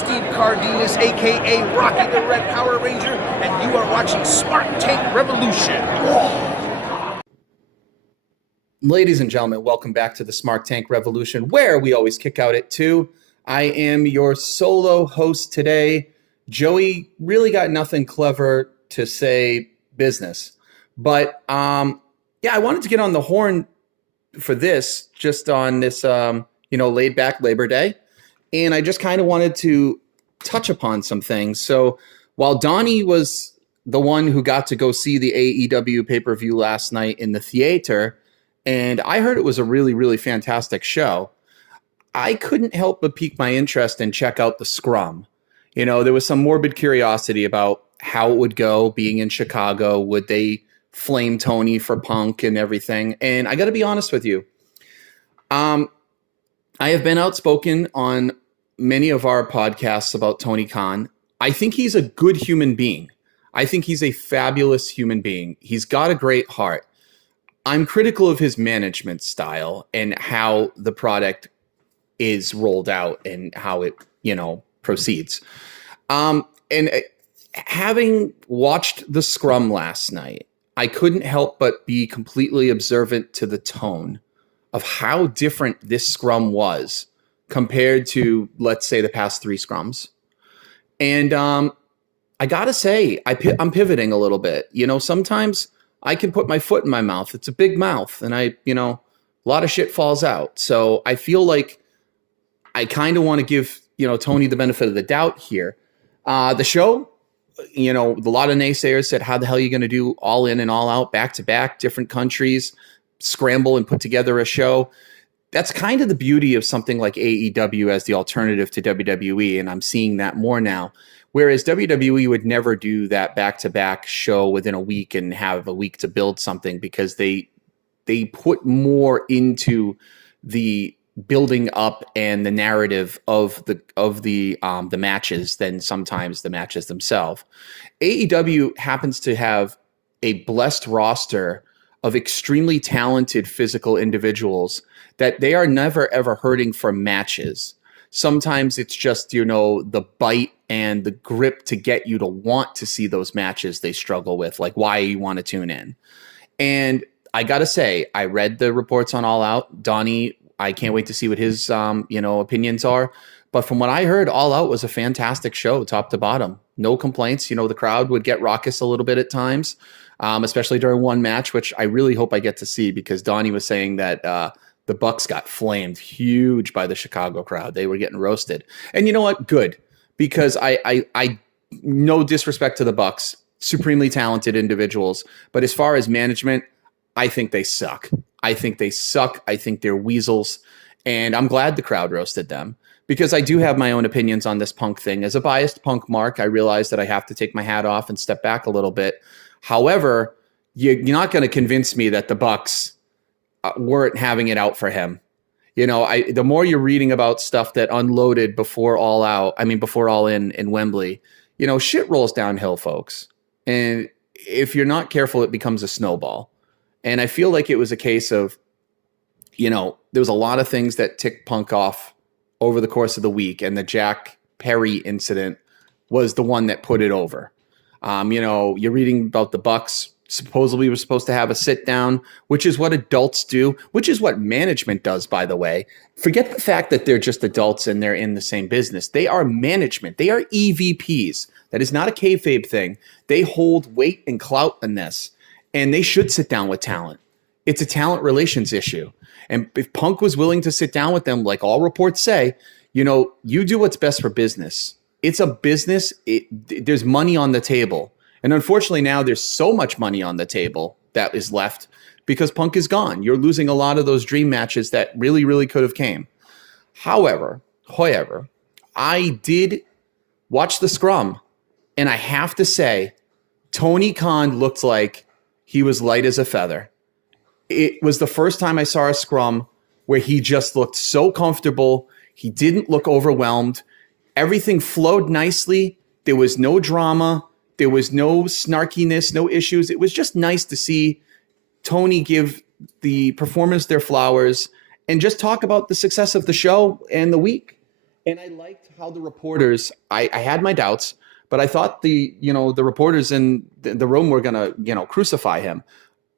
Steve Cardenas, aka Rocky the Red Power Ranger, and you are watching SmarkTank Revolution. Ladies and gentlemen, welcome back to the SmarkTank Revolution, where we always kick out at 2. I am your solo host today. Joey really got nothing clever to say business, but I wanted to get on the horn for this, just on this laid back Labor Day, and I just kind of wanted to touch upon some things. So while Donnie was the one who got to go see the AEW pay-per-view last night in the theater, and I heard it was a really, really fantastic show, I couldn't help but pique my interest and check out the Scrum. You know, there was some morbid curiosity about how it would go being in Chicago. Would they flame Tony for Punk and everything? And I got to be honest with you. I have been outspoken on many of our podcasts about Tony Khan. I think he's a good human being. I think he's a fabulous human being. He's got a great heart. I'm critical of his management style and how the product is rolled out and how it, proceeds. Having watched the Scrum last night, I couldn't help but be completely observant to the tone of how different this Scrum was compared to, let's say, the past 3 Scrums. And I got to say, I'm pivoting a little bit. Sometimes I can put my foot in my mouth. It's a big mouth, and a lot of shit falls out. So I feel like I kind of want to give, Tony the benefit of the doubt here. The show, a lot of naysayers said, how the hell are you going to do all in and all out, back to back, different countries, scramble and put together a show? That's kind of the beauty of something like AEW as the alternative to WWE. And I'm seeing that more now. Whereas WWE would never do that back-to-back show within a week and have a week to build something, because they put more into the building up and the narrative of the matches than sometimes the matches themselves. AEW happens to have a blessed roster of extremely talented physical individuals that they are never ever hurting for matches. Sometimes it's just, the bite and the grip to get you to want to see those matches they struggle with, like why you want to tune in. And I got to say, I read the reports on All Out. Donnie, I can't wait to see what his, opinions are. But from what I heard, All Out was a fantastic show, top to bottom. No complaints. The crowd would get raucous a little bit at times, especially during one match, which I really hope I get to see, because Donnie was saying that the Bucks got flamed huge by the Chicago crowd. They were getting roasted. And you know what? Good. Because I no disrespect to the Bucks, supremely talented individuals. But as far as management, I think they suck. I think they're weasels. And I'm glad the crowd roasted them, because I do have my own opinions on this Punk thing. As a biased Punk mark, I realize that I have to take my hat off and step back a little bit. However, you're not going to convince me that the Bucks weren't having it out for him. The more you're reading about stuff that unloaded before All In Wembley, shit rolls downhill, folks. And if you're not careful, it becomes a snowball. And I feel like it was a case of, there was a lot of things that ticked Punk off over the course of the week. And the Jack Perry incident was the one that put it over. You're reading about the Bucks supposedly was supposed to have a sit down, which is what adults do, which is what management does, by the way. Forget the fact that they're just adults and they're in the same business. They are management. They are EVPs. That is not a kayfabe thing. They hold weight and clout in this, and they should sit down with talent. It's a talent relations issue. And if Punk was willing to sit down with them, like all reports say, you do what's best for business. It's a business. There's money on the table. And unfortunately now there's so much money on the table that is left because Punk is gone. You're losing a lot of those dream matches that really, really could have came. However, I did watch the Scrum, and I have to say, Tony Khan looked like he was light as a feather. It was the first time I saw a Scrum where he just looked so comfortable. He didn't look overwhelmed. Everything flowed nicely. There was no drama. There was no snarkiness, no issues. It was just nice to see Tony give the performers their flowers and just talk about the success of the show and the week. And I liked how the reporters, I had my doubts, but I thought the reporters in the room were going to, crucify him.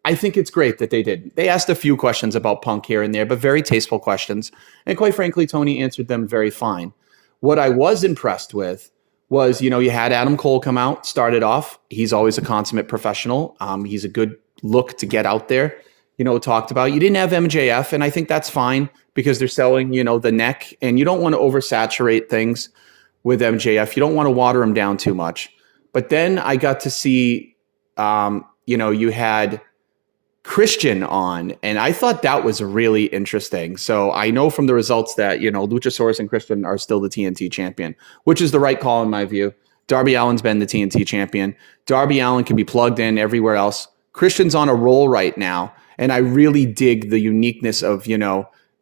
I think it's great that they did. They asked a few questions about Punk here and there, but very tasteful questions. And quite frankly, Tony answered them very fine. What I was impressed with was, you had Adam Cole come out, started off. He's always a consummate professional. He's a good look to get out there, talked about. You didn't have MJF, and I think that's fine because they're selling, the neck, and you don't want to oversaturate things with MJF. You don't want to water him down too much. But then I got to see, you had Christian on, and I thought that was really interesting. So I know from the results that, Luchasaurus and Christian are still the TNT champion, which is the right call in my view. Darby Allin's been the TNT champion. Darby Allin can be plugged in everywhere else. Christian's on a roll right now, and I really dig the uniqueness of,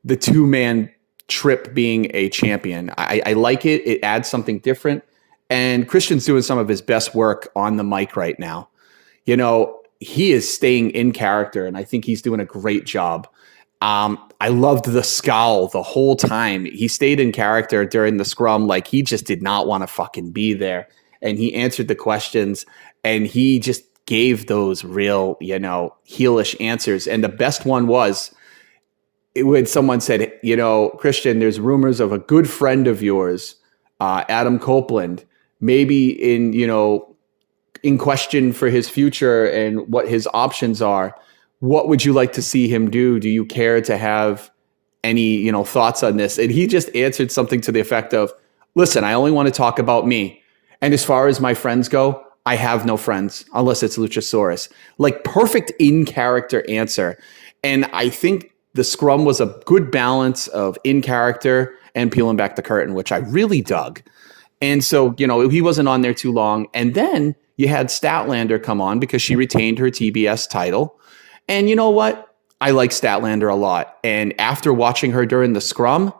the two-man trip being a champion. I like it. It adds something different, and Christian's doing some of his best work on the mic right now. He is staying in character, and I think he's doing a great job. I loved the scowl the whole time. He stayed in character during the scrum, like he just did not want to fucking be there. And he answered the questions, and he just gave those real, heelish answers. And the best one was when someone said, Christian, there's rumors of a good friend of yours, Adam Copeland, maybe in question for his future and what his options are. What would you like to see him do? Do you care to have any, thoughts on this? And he just answered something to the effect of, listen, I only want to talk about me. And as far as my friends go, I have no friends unless it's Luchasaurus. Like, perfect in character answer. And I think the scrum was a good balance of in character and peeling back the curtain, which I really dug. And so, he wasn't on there too long. And then you had Statlander come on because she retained her TBS title. And you know what? I like Statlander a lot. And after watching her during the scrum,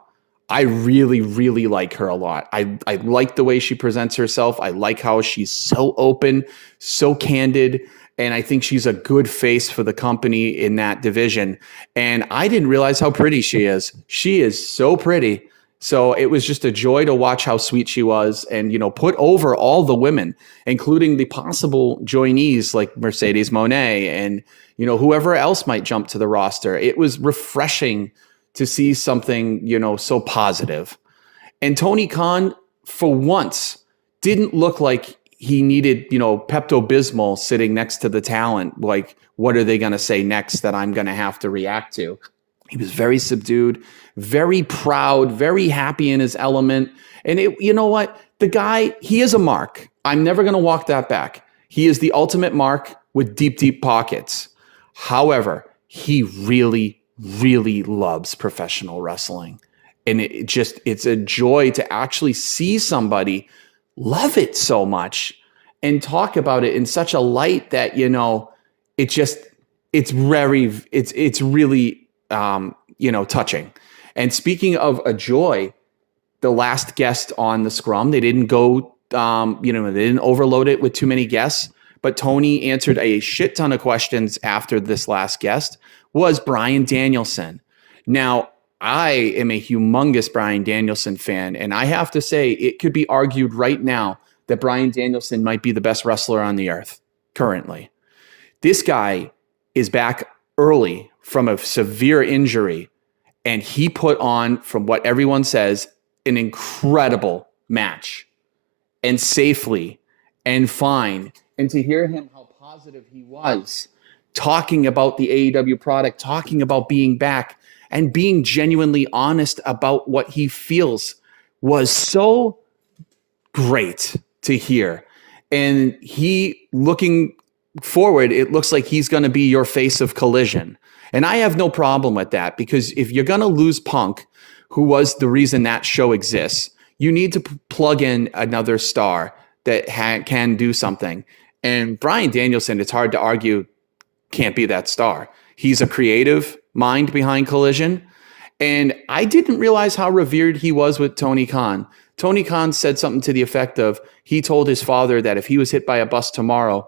I really, really like her a lot. I like the way she presents herself. I like how she's so open, so candid. And I think she's a good face for the company in that division. And I didn't realize how pretty she is. She is so pretty. So it was just a joy to watch how sweet she was and, put over all the women, including the possible joinees like Mercedes Moné and, whoever else might jump to the roster. It was refreshing to see something, so positive. And Tony Khan, for once, didn't look like he needed, Pepto-Bismol sitting next to the talent. Like, what are they going to say next that I'm going to have to react to? He was very subdued, very proud, very happy in his element. And you know what? The guy, he is a mark. I'm never going to walk that back. He is the ultimate mark with deep, deep pockets. However, he really, really loves professional wrestling. And it's a joy to actually see somebody love it so much and talk about it in such a light that, it's really, touching. And speaking of a joy, the last guest on the scrum, they didn't go, they didn't overload it with too many guests, but Tony answered a shit ton of questions after this last guest, was Bryan Danielson. Now, I am a humongous Bryan Danielson fan, and I have to say it could be argued right now that Bryan Danielson might be the best wrestler on the earth currently. This guy is back early from a severe injury, and he put on, from what everyone says, an incredible match, and safely and fine. And to hear him, how positive he was, talking about the AEW product, talking about being back, and being genuinely honest about what he feels, was so great to hear. And he, looking forward, it looks like he's going to be your face of Collision. And I have no problem with that, because if you're going to lose Punk, who was the reason that show exists, you need to plug in another star that can do something. And Bryan Danielson, it's hard to argue, can't be that star. He's a creative mind behind Collision. And I didn't realize how revered he was with Tony Khan. Tony Khan said something to the effect of, he told his father that if he was hit by a bus tomorrow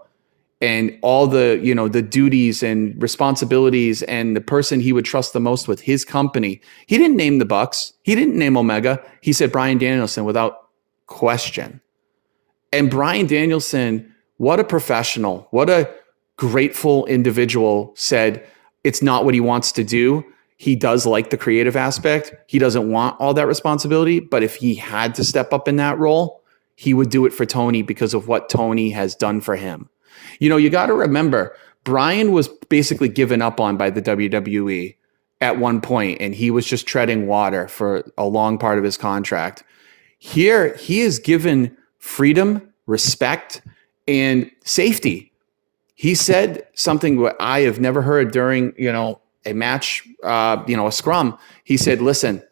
and all the, the duties and responsibilities and the person he would trust the most with his company. He didn't name the Bucks. He didn't name Omega. He said Bryan Danielson without question. And Bryan Danielson, what a professional, what a grateful individual, said it's not what he wants to do. He does like the creative aspect. He doesn't want all that responsibility, but if he had to step up in that role, he would do it for Tony because of what Tony has done for him. You got to remember, Bryan was basically given up on by the WWE at one point, and he was just treading water for a long part of his contract. Here, he is given freedom, respect, and safety. He said something what I have never heard during, a match, a scrum. He said, listen,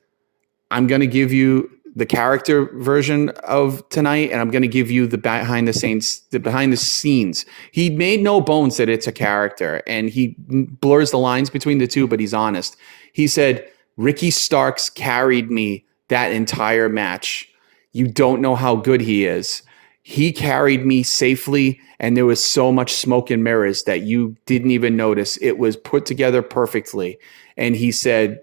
I'm going to give you the character version of tonight, and I'm going to give you the behind the scenes. He made no bones that it's a character, and he blurs the lines between the two, but he's honest. He said, Ricky Starks carried me that entire match. You don't know how good he is. He carried me safely, and there was so much smoke and mirrors that you didn't even notice. It was put together perfectly. And he said,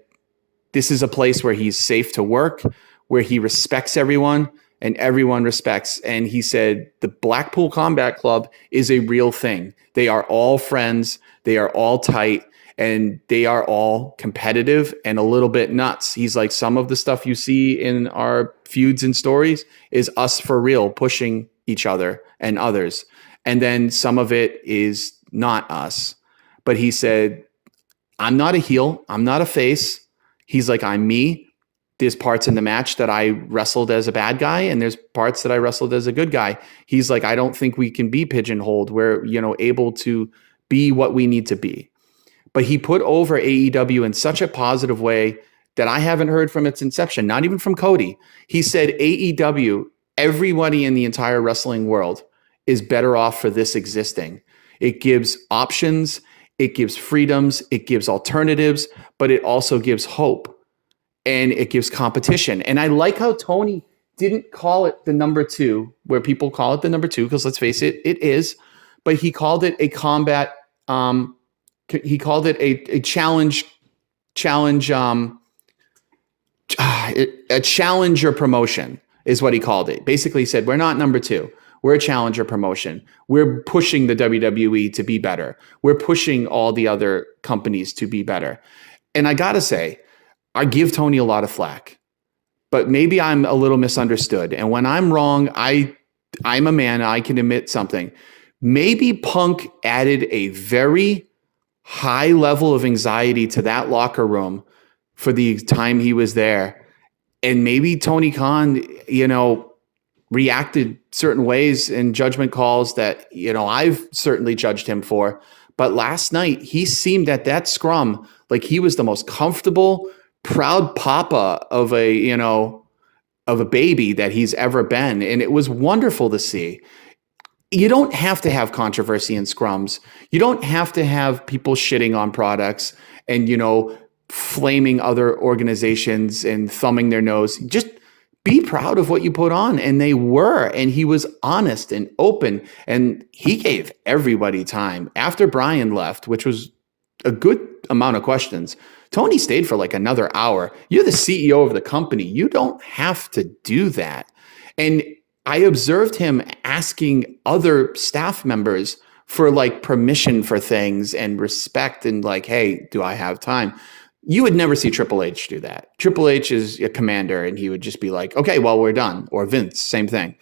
this is a place where he's safe to work, where he respects everyone and everyone respects. And he said, the Blackpool Combat Club is a real thing. They are all friends. They are all tight, and they are all competitive and a little bit nuts. He's like, some of the stuff you see in our feuds and stories is us for real, pushing each other and others. And then some of it is not us. But he said, I'm not a heel. I'm not a face. He's like, I'm me. There's parts in the match that I wrestled as a bad guy, and there's parts that I wrestled as a good guy. He's like, I don't think we can be pigeonholed. We're, able to be what we need to be. But he put over AEW in such a positive way that I haven't heard from its inception, not even from Cody. He said, AEW, everybody in the entire wrestling world is better off for this existing. It gives options, it gives freedoms, it gives alternatives, but it also gives hope. And it gives competition. And I like how Tony didn't call it the number 2, where people call it the number 2, because let's face it, it is. But he called it a combat. He called it a challenge, a challenger promotion is what he called it. Basically, he said, we're not number 2. We're a challenger promotion. We're pushing the WWE to be better. We're pushing all the other companies to be better. And I got to say, I give Tony a lot of flack, but maybe I'm a little misunderstood. And when I'm wrong, I'm a man. I can admit something. Maybe Punk added a very high level of anxiety to that locker room for the time he was there. And maybe Tony Khan, reacted certain ways in judgment calls that, I've certainly judged him for. But last night, he seemed at that scrum like he was the most comfortable, proud papa of a baby that he's ever been. And it was wonderful to see. You don't have to have controversy in scrums. You don't have to have people shitting on products and, flaming other organizations and thumbing their nose. Just be proud of what you put on. And they were, and he was honest and open, and he gave everybody time. After Bryan left, which was a good amount of questions, Tony stayed for like another hour. You're the CEO of the company. You don't have to do that. And I observed him asking other staff members for like permission for things and respect and like, hey, do I have time? You would never see Triple H do that. Triple H is a commander, and he would just be like, okay, well, we're done. Or Vince, same thing.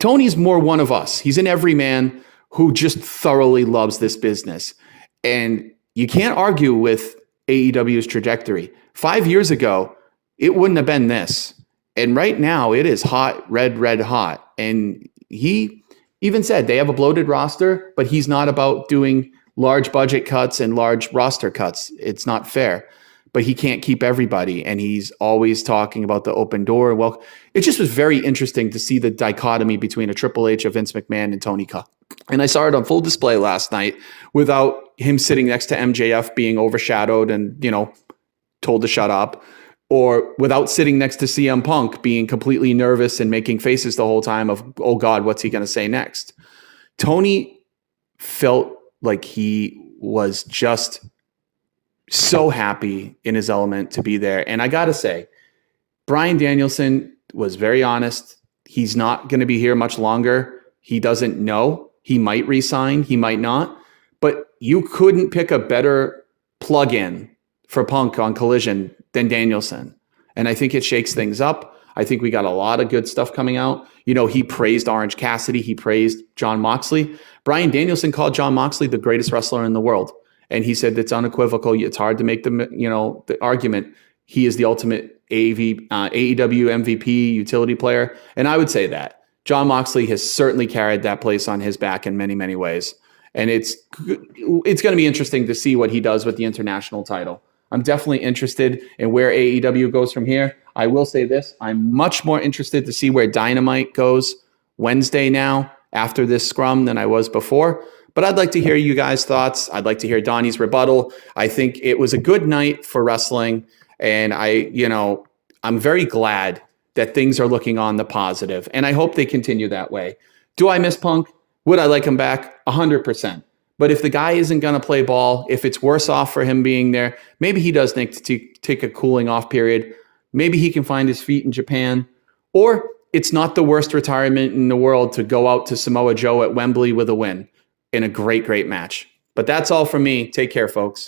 Tony's more one of us. He's an everyman who just thoroughly loves this business. And you can't argue with AEW's trajectory. 5 years ago, it wouldn't have been this. And right now, it is hot, red hot. And he even said they have a bloated roster, but he's not about doing large budget cuts and large roster cuts. It's not fair. But he can't keep everybody. And he's always talking about the open door. Well, it just was very interesting to see the dichotomy between a Triple H, a Vince McMahon, and Tony Khan. And I saw it on full display last night without him sitting next to MJF being overshadowed and, told to shut up, or without sitting next to CM Punk being completely nervous and making faces the whole time of, oh God, what's he going to say next? Tony felt like he was just so happy in his element to be there. And I got to say, Bryan Danielson was very honest. He's not going to be here much longer. He doesn't know. He might resign. He might not. But you couldn't pick a better plug-in for Punk on Collision than Danielson. And I think it shakes things up. I think we got a lot of good stuff coming out. You know, he praised Orange Cassidy. He praised Jon Moxley. Bryan Danielson called Jon Moxley the greatest wrestler in the world. And he said it's unequivocal. It's hard to make the argument. He is the ultimate AEW MVP utility player. And I would say that Jon Moxley has certainly carried that place on his back in many, many ways. And it's going to be interesting to see what he does with the international title. I'm definitely interested in where AEW goes from here. I will say this. I'm much more interested to see where Dynamite goes Wednesday now after this scrum than I was before. But I'd like to hear you guys' thoughts. I'd like to hear Donnie's rebuttal. I think it was a good night for wrestling. And I'm very glad that things are looking on the positive. And I hope they continue that way. Do I miss Punk? Would I like him back? 100%. But if the guy isn't going to play ball, if it's worse off for him being there, maybe he does need to take a cooling off period. Maybe he can find his feet in Japan. Or it's not the worst retirement in the world to go out to Samoa Joe at Wembley with a win in a great, great match. But that's all from me. Take care, folks.